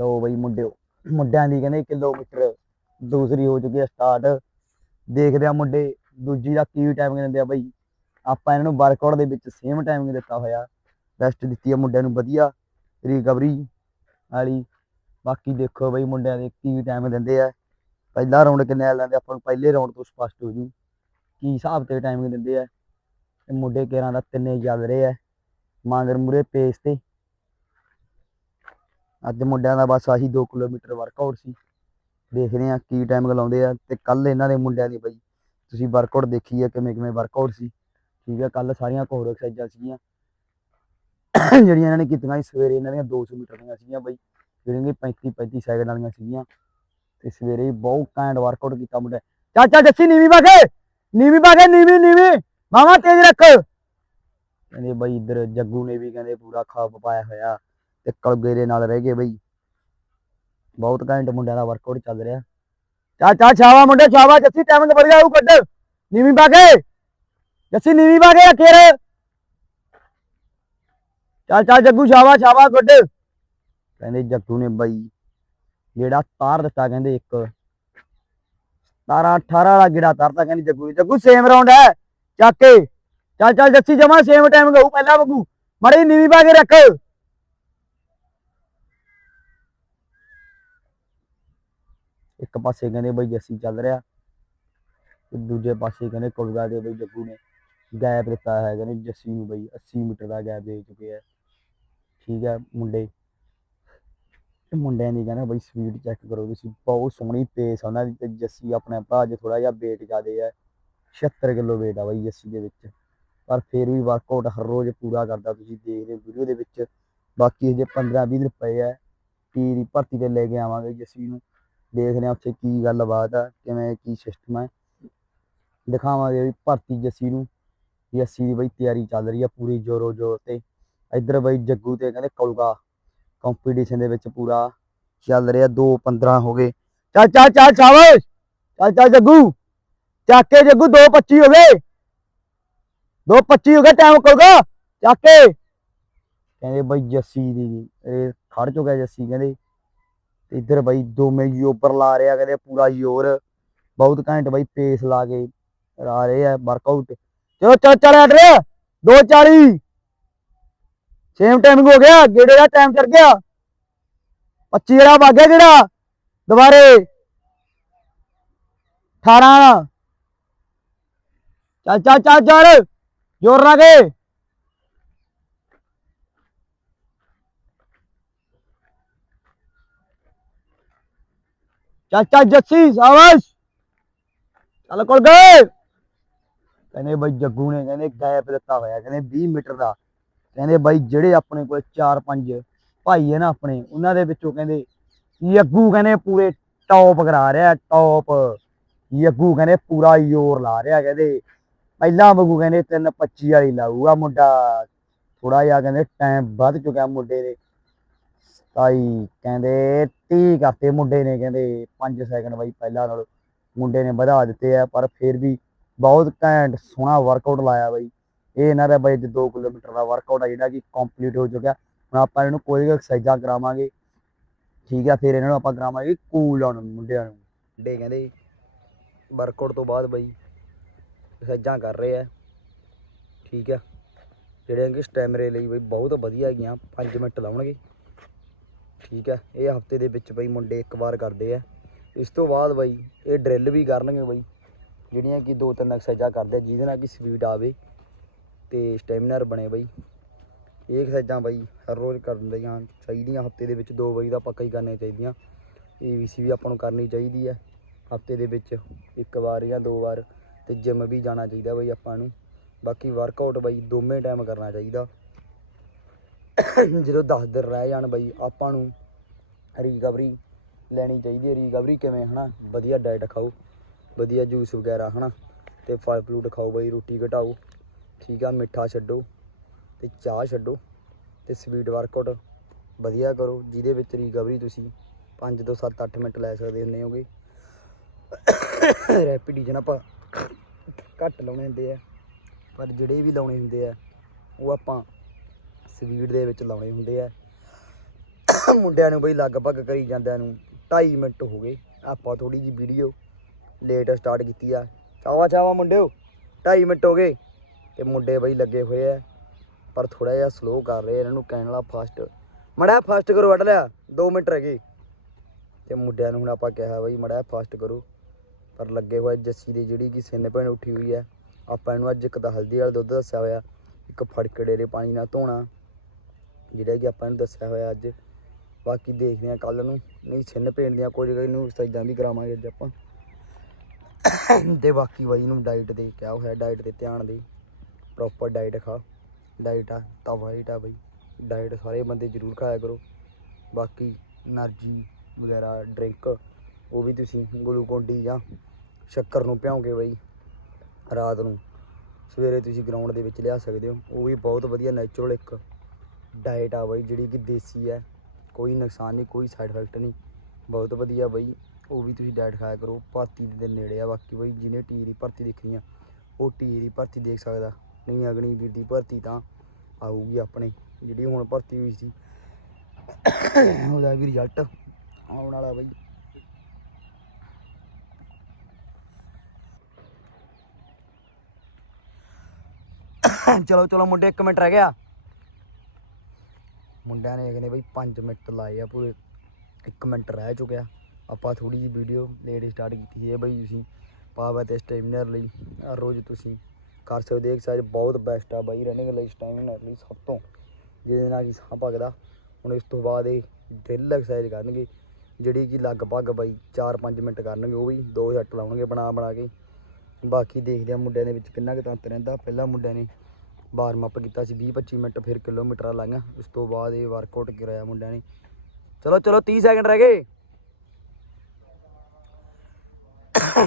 ਲਓ ਬਈ ਮੁੰਡਿਓ, ਮੁੰਡਿਆਂ ਦੀ ਕਹਿੰਦੇ ਕਿਲੋਮੀਟਰ ਦੂਸਰੀ ਹੋ ਚੁੱਕੀ ਹੈ ਸਟਾਰਟ ਦੇਖਦੇ ਆ ਮੁੰਡੇ, ਦੂਜੀ ਦਾ ਕੀ ਟਾਈਮਿੰਗ ਦਿੰਦੇ ਆ ਬਈ। ਆਪਾਂ ਇਹਨਾਂ ਨੂੰ ਵਰਕਆਊਟ ਦੇ ਵਿੱਚ ਸੇਮ ਟਾਈਮਿੰਗ ਦਿੱਤਾ ਹੋਇਆ। ਰੈਸਟ ਦਿੱਤੀ ਆ ਮੁੰਡਿਆਂ ਨੂੰ ਵਧੀਆ ਰਿਕਵਰੀ ਵਾਲੀ। ਬਾਕੀ ਦੇਖੋ ਬਈ ਮੁੰਡਿਆਂ ਦੇ ਕੀ ਟਾਈਮ ਦਿੰਦੇ ਆ। ਪਹਿਲਾ ਰਾਉਂਡ ਕਿੰਨੇ ਲੈਂਦੇ ਆਪਾਂ ਨੂੰ ਪਹਿਲੇ ਰਾਉਂਡ ਤੋਂ ਸਪਸ਼ਟ ਹੋ ਜੂ। ਕੀ ਹਿਸਾਬ ਤੇ ਟਾਈਮਿੰਗ ਦਿੰਦੇ ਆ? ਤੇ ਮੁੰਡੇ ਕੇਰਾਂ ਦਾ ਤਿੰਨੇ ਹੀ ਰਹੇ ਆ। ਮਾਂਗਰ ਮੂਰੇ ਪੇਸ ਤੇ। ਅੱਜ ਮੁੰਡਿਆਂ ਦਾ ਬਸ ਆਹੀ 2 ਕਿਲੋਮੀਟਰ ਵਰਕਆਊਟ ਸੀ। ਦੇਖਦੇ ਆ ਕੀ ਟਾਈਮ ਲਾਉਂਦੇ ਆ ਤੇ ਕੱਲ ਇਹਨਾਂ ਦੇ ਮੁੰਡਿਆਂ ਦੀ ਬਈ। ਤੁਸੀਂ ਵਰਕਆਊਟ ਦੇਖੀ ਆ ਕਿਵੇਂ ਕਿਵੇਂ ਵਰਕਆਊਟ ਸੀ। ਠੀਕ ਆ ਕੱਲ ਸਾਰੀਆਂ ਕੋਰ ਐਕਸਰਸਾਈਜ਼ਾਂ ਸੀਗੀਆਂ। ਜਿਹੜੀਆਂ ਇਹਨਾਂ ਨੇ ਕੀਤੀਆਂ ਸੀ, ਸਵੇਰੇ ਇਹਨਾਂ ਦੀਆਂ 200 ਮੀਟਰ ਦੀਆਂ ਸੀਗੀਆਂ ਬਈ। ਜਿਹੜੀਆਂ ਕਿ 35 35 ਸੈਕਿੰਡ ਵਾਲੀਆਂ ਸੀਗੀਆਂ। ਤੇ ਸਵੇਰੇ ਹੀ ਬਹੁਤ ਕਾਇੰਡ ਵਰਕਆਊਟ ਕੀਤਾ ਮੁੰਡੇ। ਚਾਚਾ ਜੱਸੀ, ਨੀਵੀਂ ਬਾਗੇ ਨੀਵੀਂ ਬਾਗੇ ਨੀਵੀਂ ਨੀਵੀਂ! ਮਾਮਾ ਤੇਜ਼ ਰੱਖ! ਕਹਿੰਦੇ ਬਈ ਇੱਧਰ ਜੱਗੂ ਨੇ ਵੀ ਕਹਿੰਦੇ ਪੂਰਾ ਖਾਪ ਪਾਇਆ ਹੋਇਆ। ਤੇ ਕਲਗੇ ਨਾਲ ਰਹਿ ਗਏ ਬਈ। ਬਹੁਤ ਘੈਂਟ ਮੁੰਡਿਆਂ ਦਾ ਵਰਕਆਊਟ ਚੱਲ ਰਿਹਾ। ਚਾਚਾ ਛਾਵਾ ਮੁੰਡੇ, ਛਾਵਾ, ਜੱਸੀ ਟਾਈਮਿੰਗ ਵਧੀਆ ਉਹ ਕੱਢ। ਨੀਵੀਂ ਬਾਗੇ ਜੱਸੀ, ਨੀਵੀਂ ਬਾਗੇ ਅਖੇਰ ਚੱਲ ਚੱਲ, ਜੱਗੂ, ਛਾਵਾ ਛਾਵਾ ਕੱਢ। ਕਹਿੰਦੇ ਜੱਗੂ ਨੇ ਬਈ ਜਿਹੜਾ ਤਾਰ ਦਿੱਤਾ ਕਹਿੰਦੇ ਇੱਕ। 17 18 ਵਾਲਾ ਗਿੜਾ ਤਾਰਤਾ ਕਹਿੰਦੇ ਜੱਗੂ ਨੇ। ਜੱਗੂ ਸੇਮ ਰਾਉਂਡ ਹੈ। ਚੱਕ ਕੇ। ਚੱਲ ਚੱਲ, ਜੱਸੀ ਜਮਾ ਸੇਮ ਟਾਈਮ ਗਊ, ਪਹਿਲਾਂ ਵਗੂ। ਮੜੀ ਨੀਵੀਂ ਪਾ ਕੇ ਰੱਖ। ਇੱਕ ਪਾਸੇ ਕਹਿੰਦੇ ਬਈ ਜੱਸੀ ਚੱਲ ਰਿਹਾ ਤੇ ਦੂਜੇ ਪਾਸੇ ਕਹਿੰਦੇ ਕੁਲਗਾ ਦੇ ਬਈ ਜੱਗੂ ਨੇ ਗੈਪ ਦਿੱਤਾ ਹੈ, ਕਹਿੰਦੇ ਜੱਸੀ ਨੂੰ ਬਈ 80 ਮੀਟਰ ਦਾ ਗੈਪ ਦੇ ਚੁੱਕੇ ਹੈ ਠੀਕ ਹੈ ਮੁੰਡੇ। ਮੁੰਡਿਆਂ ਦੀ ਕਹਿੰਦਾ ਬਈ ਸਪੀਡ ਚੈੱਕ ਕਰੋ ਤੁਸੀਂ, ਬਹੁਤ ਸੋਹਣੀ ਪੇਸ ਆ ਉਹਨਾਂ ਦੀ ਤੇ ਜੱਸੀ ਆਪਣੇ ਭਰਾ ਜੇ ਥੋੜਾ ਜਿਹਾ weight ਜ਼ਿਆਦੇ ਹੈ 76 ਕਿਲੋ weight ਆ ਬਈ ਜੱਸੀ ਦੇ ਵਿੱਚ। ਪਰ ਫਿਰ ਵੀ ਵਰਕਆਊਟ ਹਰ ਰੋਜ਼ ਪੂਰਾ ਕਰਦਾ ਤੁਸੀਂ ਦੇਖਦੇ ਵੀਡੀਓ ਦੇ ਵਿੱਚ। ਬਾਕੀ ਜੇ 15 20 ਰੁਪਏ ਹੈ ਟੀ ਦੀ ਭਰਤੀ ਤੇ ਲੈ ਕੇ ਆਵਾਂਗੇ ਜੱਸੀ ਨੂੰ। ਦੇਖਦੇ ਹਾਂ ਉੱਥੇ ਕੀ ਗੱਲਬਾਤ ਆ, ਕਿਵੇਂ, ਕੀ ਸਿਸਟਮ ਹੈ ਦਿਖਾਵਾਂਗੇ ਵੀ ਭਰਤੀ ਜੱਸੀ ਨੂੰ ਜੱਸੀ ਦੀ ਬਈ ਤਿਆਰੀ ਚੱਲ ਰਹੀ ਆ ਪੂਰੀ ਜੋਰੋ ਜੋਰ ਤੇ। ਇੱਧਰ ਬਈ ਜੱਗੂ ਤੇ ਕਹਿੰਦੇ ਕੌਲਗਾ ਕੰਪੀਟੀਸ਼ਨ ਦੇ ਵਿੱਚ ਪੂਰਾ ਚੱਲ ਰਿਹਾ 2 15 ਹੋ ਗਏ। ਚੱਲ ਚੱਲ ਚੱਲ, ਸ਼ਾਬਾਸ਼! ਚੱਲ ਚੱਲ, ਜੱਗੂ! ਚੱਕ ਕੇ ਜੱਗੂ 2 25 ਹੋ ਗਏ। 2 25 ਹੋ ਗਏ ਟਾਈਮ ਕੌਲਗਾ ਚੱਕ ਕੇ! ਕਹਿੰਦੇ ਬਈ ਜੱਸੀ ਦੀ ਖੜ ਚੁੱਕਿਆ ਜੱਸੀ, ਕਹਿੰਦੇ ਤੇ ਇੱਧਰ ਬਾਈ ਦੋਵੇਂ ਯੋਬਰ ਲਾ ਰਿਹਾ ਕਹਿੰਦੇ ਪੂਰਾ ਜ਼ੋਰ। ਬਹੁਤ ਘੈਂਟ ਬਈ ਪੇਸ ਲਾ ਕੇ ਲਾ ਰਹੇ ਆ ਵਰਕਆਊਟ ਚਲੋ, ਚੱਲ ਚੱਲ ਅੜ ਰਿਹਾ 240 ਸੇਮ ਟਾਈਮਿੰਗ ਹੋ ਗਿਆ। ਗੇੜੇ ਦਾ ਟਾਈਮ ਚੜ ਗਿਆ। 25 ਜਿਹੜਾ ਵਗ ਗਿਆ ਜਿਹੜਾ ਦੁਬਾਰੇ। 18 ਚੱਲ ਚੱਲ ਚੱਲ ਚੱਲ। ਜ਼ੋਰ ਲਾ ਕੇ। ਚੱਲ ਚੱਲ ਜੱਸੀ, ਸਾਬਾਸ਼। ਚੱਲ ਕੋਲ ਗਏ। ਕਹਿੰਦੇ ਬਈ ਜੱਗੂ ਨੇ ਕਹਿੰਦੇ ਗੈਪ ਦਿੱਤਾ ਹੋਇਆ, ਕਹਿੰਦੇ 20 ਮੀਟਰ ਦਾ। ਕਹਿੰਦੇ ਬਾਈ ਜਿਹੜੇ ਆਪਣੇ ਕੋਲ 4-5 ਭਾਈ ਹੈ ਨਾ ਆਪਣੇ, ਉਹਨਾਂ ਦੇ ਵਿੱਚੋਂ ਕਹਿੰਦੇ ਯੱਗੂ ਕਹਿੰਦੇ ਪੂਰੇ ਟੌਪ ਕਰਾ ਰਿਹਾ ਟੌਪ ਯੱਗੂ ਕਹਿੰਦੇ ਪੂਰਾ ਜ਼ੋਰ ਲਾ ਰਿਹਾ, ਕਹਿੰਦੇ ਪਹਿਲਾਂ ਵਾਂਗੂ ਕਹਿੰਦੇ 3-25 ਵਾਲੀ ਲਾਊਗਾ ਮੁੰਡਾ। ਥੋੜਾ ਜਿਹਾ ਕਹਿੰਦੇ ਟਾਈਮ ਵੱਧ ਚੁੱਕਿਆ ਮੁੰਡੇ ਦੇ। 27 ਕਹਿੰਦੇ 30 ਕਰਤੇ ਮੁੰਡੇ ਨੇ, ਕਹਿੰਦੇ 5 ਸੈਕਿੰਡ ਬਾਈ ਪਹਿਲਾਂ ਨਾਲ ਮੁੰਡੇ ਨੇ ਵਧਾ ਦਿੱਤੇ ਆ, ਪਰ ਫਿਰ ਵੀ ਬਹੁਤ ਘੈਂਟ ਸੋਹਣਾ ਵਰਕਆਊਟ ਲਾਇਆ ਬਾਈ। ਇਹ ਇਹਨਾਂ ਦਾ ਬਾਈ 2 ਕਿਲੋਮੀਟਰ ਦਾ ਵਰਕਆਊਟ ਆ ਜਿਹੜਾ ਕਿ ਕੰਪਲੀਟ ਹੋ ਚੁੱਕਿਆ। ਹੁਣ ਆਪਾਂ ਇਹਨੂੰ ਕੋਈ ਐਕਸਰਸਾਈਜ਼ਾਂ ਕਰਾਵਾਂਗੇ, ਠੀਕ ਆ, ਫਿਰ ਇਹਨਾਂ ਨੂੰ ਆਪਾਂ ਕਰਾਵਾਂਗੇ ਕੂਲ ਡਾਊਨ ਮੁੰਡਿਆਂ ਨੂੰ। ਮੁੰਡੇ ਕਹਿੰਦੇ ਵਰਕਆਊਟ ਤੋਂ ਬਾਅਦ ਬਾਈ ਐਕਸਰਸਾਈਜ਼ਾਂ ਕਰ ਰਹੇ ਆ, ਠੀਕ ਆ। ਜਿਹੜੇ ਕਿ ਸਟੈਮਰੇ ਲਈ ਬਈ ਬਹੁਤ ਵਧੀਆ ਹੈਗੀਆਂ 5 ਮਿੰਟ ਲਾਉਣਗੇ। ਠੀਕ ਹੈ, ਇਹ ਹਫ਼ਤੇ ਦੇ ਵਿੱਚ ਬਈ ਮੁੰਡੇ ਇੱਕ ਵਾਰ ਕਰਦੇ ਆ। ਇਸ ਤੋਂ ਬਾਅਦ ਬਈ ਇਹ ਡਰਿਲ ਵੀ ਕਰਨਗੇ ਬਈ, ਜਿਹੜੀਆਂ ਕਿ ਦੋ ਤਿੰਨ ਐਕਸਰਸਾਈਜ਼ਾਂ ਕਰਦੇ ਜਿਹਦੇ ਨਾਲ ਕਿ ਸਪੀਡ ਆਵੇ ਤੇ ਸਟੈਮਿਨਰ ਬਣੇ ਬਈ। ਇਹ ਐਕਸਰਸਾਈਜ਼ਾਂ ਬਈ ਹਰ ਰੋਜ਼ ਕਰਨੀਆਂ ਚਾਹੀਦੀਆਂ, ਹਫ਼ਤੇ ਦੇ ਵਿੱਚ ਦੋ ਵਾਰੀ ਤਾਂ ਪੱਕਾ ਹੀ ਕਰਨੀਆਂ ਚਾਹੀਦੀਆਂ। ਏਬੀਸੀ ਵੀ ਆਪਾਂ ਨੂੰ ਕਰਨੀ ਚਾਹੀਦੀ ਹੈ, ਹਫ਼ਤੇ ਦੇ ਵਿੱਚ ਇੱਕ ਵਾਰ ਜਾਂ ਦੋ ਵਾਰ ਤੇ ਜਿਮ ਵੀ ਜਾਣਾ ਚਾਹੀਦਾ ਬਈ ਆਪਾਂ ਨੂੰ। ਬਾਕੀ ਵਰਕਆਊਟ ਬਈ ਦੋਵੇਂ ਟਾਈਮ ਕਰਨਾ ਚਾਹੀਦਾ। ਜਦੋਂ 10 ਦਿਨ ਰਹਿ ਜਾਣ ਬਾਈ, ਆਪਾਂ ਨੂੰ ਰਿਕਵਰੀ ਲੈਣੀ ਚਾਹੀਦੀ ਹੈ। ਰਿਕਵਰੀ ਕਿਵੇਂ, ਹਨਾ? ਵਧੀਆ ਡਾਈਟ ਖਾਓ, ਵਧੀਆ ਜੂਸ ਵਗੈਰਾ, ਹਨਾ? ਤੇ ਫਲ ਫਲੂਟ ਖਾਓ ਬਾਈ, ਰੋਟੀ ਘਟਾਓ, ਠੀਕ ਆ? ਮਿੱਠਾ ਛੱਡੋ ਤੇ ਚਾਹ ਛੱਡੋ ਤੇ ਸਵੀਟ ਵਰਕਆਊਟ ਵਧੀਆ ਕਰੋ, ਜਿਹਦੇ ਵਿੱਚ ਰਿਕਵਰੀ ਤੁਸੀਂ 5 ਤੋਂ 7 8 ਮਿੰਟ ਲੈ ਸਕਦੇ ਹੁੰਦੇ ਹੋਗੇ। ਰੈਪਿਡੀਜਨ ਆਪਾਂ ਘੱਟ ਲਾਉਣੇ ਹੁੰਦੇ ਆ, ਪਰ ਜਿਹੜੇ ਵੀ ਲਾਉਣੇ ਹੁੰਦੇ ਆ, ਉਹ ਆਪਾਂ ਸਪੀਡ ਦੇ ਵਿੱਚ ਲਾਉਣੇ ਹੁੰਦੇ ਆ। ਮੁੰਡਿਆਂ ਨੂੰ ਬਈ ਲਗਭਗ ਕਰੀ ਜਾਂਦਿਆਂ ਨੂੰ 2.5 ਮਿੰਟ ਹੋ ਗਏ। ਆਪਾਂ ਥੋੜੀ ਜੀ ਵੀਡੀਓ ਲੇਟ ਸਟਾਰਟ ਕੀਤੀ ਆ। ਚਾਵਾ ਚਾਵਾ ਮੁੰਡਿਓ? 2.5 ਮਿੰਟ ਹੋ ਗਏ ਤੇ ਮੁੰਡੇ ਬਈ ਲੱਗੇ ਹੋਏ ਆ। ਪਰ ਥੋੜਾ ਜਿਹਾ ਸਲੋ ਕਰ ਰਹੇ ਆ, ਇਹਨਾਂ ਨੂੰ ਕਹਿਣ ਵਾਲਾ ਫਾਸਟ ਮੜਾ ਫਾਸਟ ਕਰੋ ਵੱਢ ਲਿਆ। 2 ਮਿੰਟ ਰਹਿ ਗਏ। ਤੇ ਮੁੰਡਿਆਂ ਨੂੰ ਹੁਣ ਆਪਾਂ ਕਿਹਾ ਬਈ ਮੜਾ ਫਾਸਟ ਕਰੋ। ਪਰ ਲੱਗੇ ਹੋਏ ਜੱਸੀ ਦੀ ਜਿਹੜੀ ਕਿ ਸਿੰਨ ਭੈਣ ਉੱਠੀ ਹੋਈ ਹੈ ਆਪਾਂ ਇਹਨੂੰ ਅੱਜ ਇੱਕ ਤਾਂ ਹਲਦੀ ਵਾਲਾ ਦੁੱਧ ਦੱਸਿਆ ਹੋਇਆ। ਇੱਕ ਫੜਕੜੇ ਦੇ ਪਾਣੀ ਨਾਲ ਧੋਣਾ। ਜਿਹੜਾ ਕਿ ਆਪਾਂ ਨੂੰ ਦੱਸਿਆ ਹੋਇਆ ਅੱਜ। ਬਾਕੀ ਦੇਖਦੇ ਆ ਕੱਲ ਨੂੰ। ਨਹੀਂ, ਛਿੰਨ ਪੇਣ ਦੀਆਂ ਕੋਈ ਜਗ੍ਹਾ ਨੂੰ ਸਜਦਾਂ ਵੀ ਕਰਾਵਾਂਗੇ ਅੱਜ ਆਪਾਂ। ਤੇ ਬਾਕੀ ਬਾਈ ਨੂੰ ਡਾਈਟ ਦੇ ਕਿਹਾ ਹੋਇਆ ਡਾਈਟ ਤੇ ਧਿਆਨ ਦੇ। ਪ੍ਰੋਪਰ ਡਾਈਟ ਖਾ। ਡਾਈਟ ਆ, ਤਵਾ ਡਾਈਟ ਆ ਬਾਈ। ਡਾਈਟ ਸਾਰੇ ਬੰਦੇ ਜ਼ਰੂਰ ਖਾਇਆ ਕਰੋ। ਬਾਕੀ એનર્ਜੀ ਵਗੈਰਾ ਡਰਿੰਕ ਉਹ ਵੀ ਤੁਸੀਂ ਗਲੂਕੋਨ ਡੀ ਜਾਂ ਸ਼ੱਕਰ ਨੂੰ ਭਿਉਂ ਕੇ ਬਾਈ ਰਾਤ ਨੂੰ। ਸਵੇਰੇ ਤੁਸੀਂ ਗਰਾਊਂਡ ਦੇ ਵਿੱਚ ਲਿਆ ਸਕਦੇ ਹੋ। ਉਹ ਵੀ ਬਹੁਤ ਵਧੀਆ ਨੇਚਰਲ ਇੱਕ ਡਾਈਟ ਆ ਬਈ, ਜਿਹੜੀ ਕਿ ਦੇਸੀ ਹੈ। ਕੋਈ ਨੁਕਸਾਨ ਨਹੀਂ, ਕੋਈ ਸਾਈਡ ਇਫੈਕਟ ਨਹੀਂ। ਬਹੁਤ ਵਧੀਆ ਬਈ, ਉਹ ਵੀ ਤੁਸੀਂ ਡਾਈਟ ਖਾਇਆ ਕਰੋ। ਭਰਤੀ ਦੇ ਨੇੜੇ ਆ ਬਾਕੀ ਬਈ, ਜਿਹਨੇ ਟੀ ਦੀ ਭਰਤੀ ਦੇਖਣੀ ਆ, ਉਹ ਟੀ ਦੀ ਭਰਤੀ ਦੇਖ ਸਕਦਾ। ਨਹੀਂ ਅਗਨੀ ਵੀਰ ਦੀ ਭਰਤੀ ਤਾਂ ਆਊਗੀ ਆਪਣੇ। ਜਿਹੜੀ ਹੁਣ ਭਰਤੀ ਹੋਈ ਸੀ, ਉਹਦਾ ਵੀ ਰਿਜ਼ਲਟ ਆਉਣ ਵਾਲਾ ਬਈ। ਚਲੋ ਚਲੋ ਮੁੰਡੇ 1 ਮਿੰਟ ਰਹਿ ਗਿਆ। ਮੁੰਡਿਆਂ ਨੇ ਕਹਿੰਦੇ ਬਈ 5 ਮਿੰਟ ਲਾਏ ਆ, ਪੂਰੇ 1 ਮਿੰਟ ਰਹਿ ਚੁੱਕਿਆ। ਆਪਾਂ ਥੋੜੀ ਜਿਹੀ ਵੀਡੀਓ ਲੇਟ ਸਟਾਰਟ ਕੀਤੀ ਹੈ ਬਈ ਤੁਸੀਂ ਪਾਵਰ ਤੇ ਸਟੈਮਿਨਰ ਲਈ ਰੋਜ਼ ਤੁਸੀਂ ਕਰ ਸਕਦੇ ਹੋ। ਐਕਸਰਸਾਈਜ਼ ਬਹੁਤ ਬੈਸਟ ਆ ਬਾਈ ਰਨਿੰਗ ਲਈ ਸਟੈਮਿਨਰ ਲਈ ਸਭ ਤੋਂ, ਜਿਹਦੇ ਨਾਲ ਕਿ ਸਾਹ ਭਗਦਾ। ਹੁਣ ਇਸ ਤੋਂ ਬਾਅਦ ਇਹ ਡ੍ਰਿਲ ਐਕਸਰਸਾਈਜ਼ ਕਰਨਗੇ, ਜਿਹੜੀ ਕਿ ਲਗਭਗ ਬਾਈ 4-5 ਮਿੰਟ ਕਰਨਗੇ, ਉਹ ਵੀ ਦੋ ਸੈੱਟ ਲਾਉਣਗੇ ਬਣਾ ਬਣਾ ਕੇ। ਬਾਕੀ ਦੇਖਦੇ ਆ ਮੁੰਡਿਆਂ ਦੇ ਵਿੱਚ ਕਿੰਨਾ ਕੁ ਤੰਤ ਰਹਿੰਦਾ। ਪਹਿਲਾਂ ਮੁੰਡਿਆਂ ਨੇ ਵਾਰਮ ਅਪ ਕੀਤਾ ਸੀ 20-25 ਮਿੰਟ ਫਿਰ ਕਿਲੋਮੀਟਰ ਲਾਈਆਂ ਉਸ ਤੋਂ ਬਾਅਦ ਇਹ ਵਰਕਆਊਟ ਕਰਾਇਆ ਮੁੰਡਿਆਂ ਨੇ। ਚਲੋ ਚਲੋ 30 ਸੈਕਿੰਡ ਰਹਿ ਗਏ।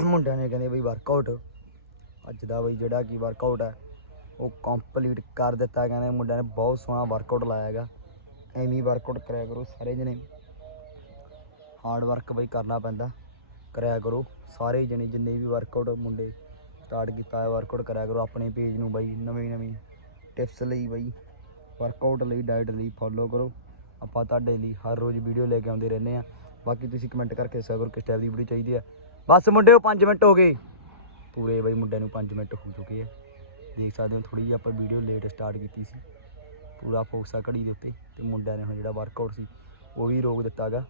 ਮੁੰਡਿਆਂ ਨੇ ਕਹਿੰਦੇ ਬਈ ਵਰਕਆਊਟ ਅੱਜ ਦਾ ਬਈ ਜਿਹੜਾ ਕੀ ਵਰਕਆਊਟ ਹੈ, ਉਹ ਕੰਪਲੀਟ ਕਰ ਦਿੱਤਾ ਕਹਿੰਦੇ ਮੁੰਡਿਆਂ ਨੇ। ਬਹੁਤ ਸੋਹਣਾ ਵਰਕਆਊਟ ਲਾਇਆ ਹੈਗਾ। ਐਵੇਂ ਵਰਕਆਊਟ ਕਰਿਆ ਕਰੋ ਸਾਰੇ ਜਣੇ। ਹਾਰਡ ਵਰਕ ਬਈ ਕਰਨਾ ਪੈਂਦਾ। ਕਰਿਆ ਕਰੋ। ਸਾਰੇ ਜਣੇ ਜਿੰਨੇ ਵੀ ਵਰਕਆਊਟ ਮੁੰਡੇ ਸਟਾਰਟ ਕੀਤਾ ਹੈ ਵਰਕਆਊਟ ਕਰਿਆ ਕਰੋ। ਆਪਣੇ ਪੇਜ ਨੂੰ ਬਈ ਨਵੀਂ ਨਵੀਂ ਟਿਪਸ ਲਈ ਬਈ ਵਰਕਆਊਟ ਲਈ ਡਾਈਟ ਲਈ ਫੋਲੋ ਕਰੋ। ਆਪਾਂ ਤੁਹਾਡੇ ਲਈ ਹਰ ਰੋਜ਼ ਵੀਡੀਓ ਲੈ ਕੇ ਆਉਂਦੇ ਰਹਿੰਦੇ ਆ ਬਾਕੀ ਤੁਸੀਂ ਕਮੈਂਟ ਕਰਕੇ ਦੱਸਿਆ ਕਰੋ ਕਿਸ ਟਾਈਪ ਦੀ ਵੀਡੀਓ ਚਾਹੀਦੀ ਆ। ਬਸ ਮੁੰਡਿਓ 5 ਮਿੰਟ ਹੋ ਗਏ। ਪੂਰੇ ਬਈ ਮੁੰਡਿਆਂ ਨੂੰ 5 ਮਿੰਟ ਹੋ ਚੁੱਕੇ ਆ। ਦੇਖ ਸਕਦੇ ਹੋ ਥੋੜੀ ਜਿਹੀ ਆਪਾਂ ਵੀਡੀਓ ਲੇਟ ਸਟਾਰਟ ਕੀਤੀ ਸੀ। ਪੂਰਾ ਫੋਕਸ ਆ ਘੜੀ ਦੇ ਉੱਤੇ ਤੇ ਮੁੰਡਿਆਂ ਨੇ ਹੁਣ ਜਿਹੜਾ ਵਰਕਆਊਟ ਸੀ, ਉਹ ਵੀ ਰੋਕ ਦਿੱਤਾਗਾ